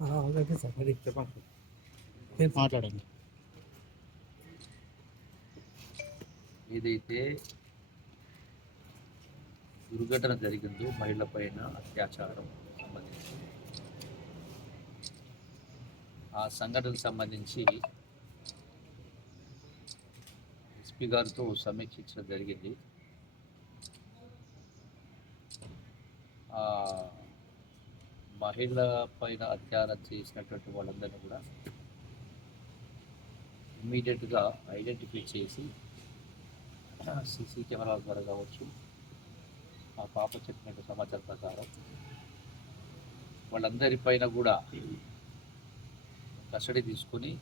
Okay sir. అది చెప్పండి. మాట్లాడండి. ఏదైతే దుర్ఘటన జరిగిందో మహిళ పైన అత్యాచారం సంబంధించి ఆ సంఘటనకు సంబంధించి ఎస్పీ గారితో సమీక్షించడం జరిగింది. ఆ మహిళ పైన అత్యాచారం చేసినటువంటి వాళ్ళందరినీ కూడా ఇమ్మీడియట్గా ఐడెంటిఫై చేసి సీసీ కెమెరాల ద్వారా కావచ్చు ఆ పాప చెప్పినట్టు సమాచారం ప్రకారం వాళ్ళందరిపైన కూడా కస్టడీ తీసుకొని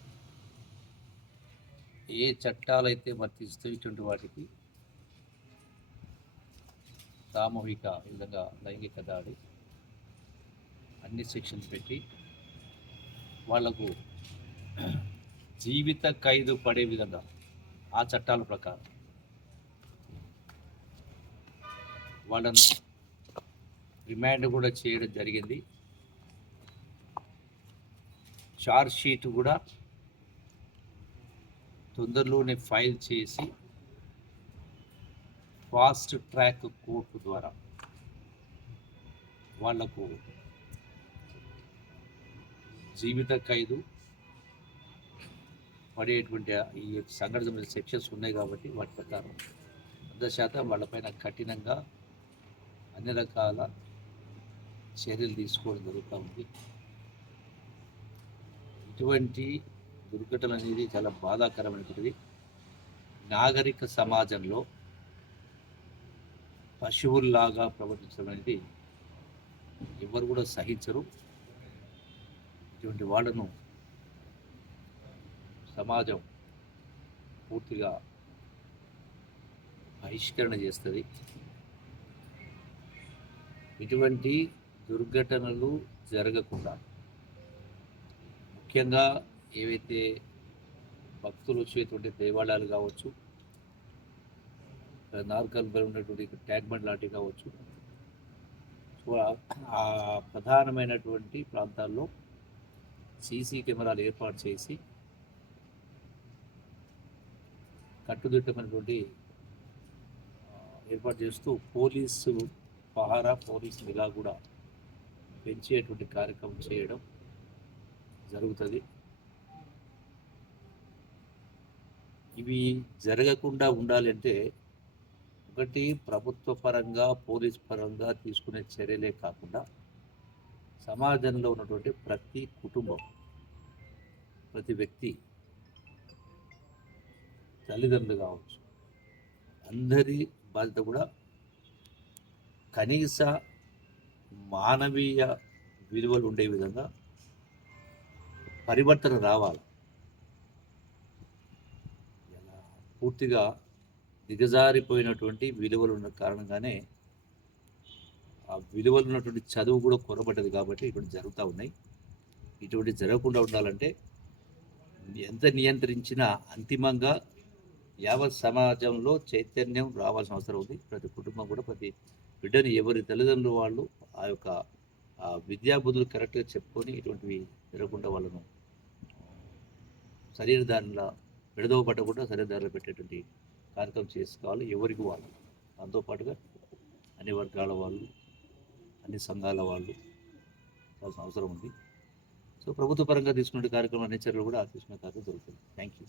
ఏ చట్టాలు అయితే వర్తిస్తూ ఇటువంటి వాటికి సామూహిక విధంగా లైంగిక దాడి అన్ని సెక్షన్స్ పెట్టి వాళ్ళకు జీవిత ఖైదు పడే విధంగా ఆ చట్టాల ప్రకారం వాళ్ళను రిమాండ్ కూడా చేయడం జరిగింది. చార్జ్ షీట్ కూడా తొందరలోనే ఫైల్ చేసి ఫాస్ట్ ట్రాక్ కోర్టు ద్వారా వాళ్ళకు జీవిత ఖైదు పడేటువంటి ఈ సంఘటన మీద సెక్షన్స్ ఉన్నాయి కాబట్టి వాటి ప్రకారం వంద శాతం వాళ్ళపైన కఠినంగా అన్ని రకాల చర్యలు తీసుకోవడం జరుగుతూ ఉంది. ఇటువంటి దుర్ఘటన అనేది చాలా బాధాకరమైనటువంటిది. నాగరిక సమాజంలో పశువుల్లాగా ప్రవర్తించడం అనేది ఎవరు కూడా సహించరు. ఇటువంటి వాళ్ళను సమాజం పూర్తిగా బహిష్కరణ చేస్తుంది. ఇటువంటి దుర్ఘటనలు జరగకుండా ముఖ్యంగా ఏవైతే భక్తులు వచ్చేటువంటి దేవాలయాలు కావచ్చు నార్కల్పై ఉన్నటువంటి ట్యాంక్ బండ్ లాంటివి కావచ్చు సో ఆ ప్రధానమైనటువంటి ప్రాంతాల్లో సీసీ కెమెరాలు ఏర్పాటు చేసి కట్టుదిట్టమైనటువంటి ఏర్పాటు చేస్తూ పోలీసు పహారా పోలీస్ నిఘా కూడా పెంచేటువంటి కార్యక్రమం చేయడం జరుగుతుంది. ఇవి జరగకుండా ఉండాలంటే ఒకటి ప్రభుత్వ పరంగా పోలీస్ పరంగా తీసుకునే చర్యలే కాకుండా సమాజంలో ఉన్నటువంటి ప్రతి కుటుంబం ప్రతి వ్యక్తి తల్లిదండ్రులు కావచ్చు అందరి బాధ్యత కూడా కనీస మానవీయ విలువలు ఉండే విధంగా పరివర్తన రావాలి. పూర్తిగా దిగజారిపోయినటువంటి విలువలు ఉన్న కారణంగానే విలువలు ఉన్నటువంటి చదువు కూడా కొరబడ్డది కాబట్టి ఇటువంటి జరుగుతూ ఉన్నాయి. ఇటువంటి జరగకుండా ఉండాలంటే ఎంత నియంత్రించినా అంతిమంగా యావత్ సమాజంలో చైతన్యం రావాల్సిన అవసరం ఉంది. ప్రతి కుటుంబం కూడా ప్రతి బిడ్డని ఎవరి తల్లిదండ్రులు వాళ్ళు ఆ యొక్క విద్యాబుద్ధులు కరెక్ట్గా చెప్పుకొని ఇటువంటివి జరగకుండా వాళ్ళను సరైన దానిలో విడదవ పట్టకుండా సరైన దారిలో పెట్టేటువంటి కార్యక్రమం చేసుకోవాలి ఎవరికి వాళ్ళు. దాంతోపాటుగా అన్ని వర్గాల వాళ్ళు అన్ని సంఘాల వాళ్ళు కావాల్సిన అవసరం ఉంది. సో ప్రభుత్వ పరంగా తీసుకున్న కార్యక్రమం అన్ని చర్యలు కూడా తీసుకునే కార్యక్రమం జరుగుతుంది. Thank you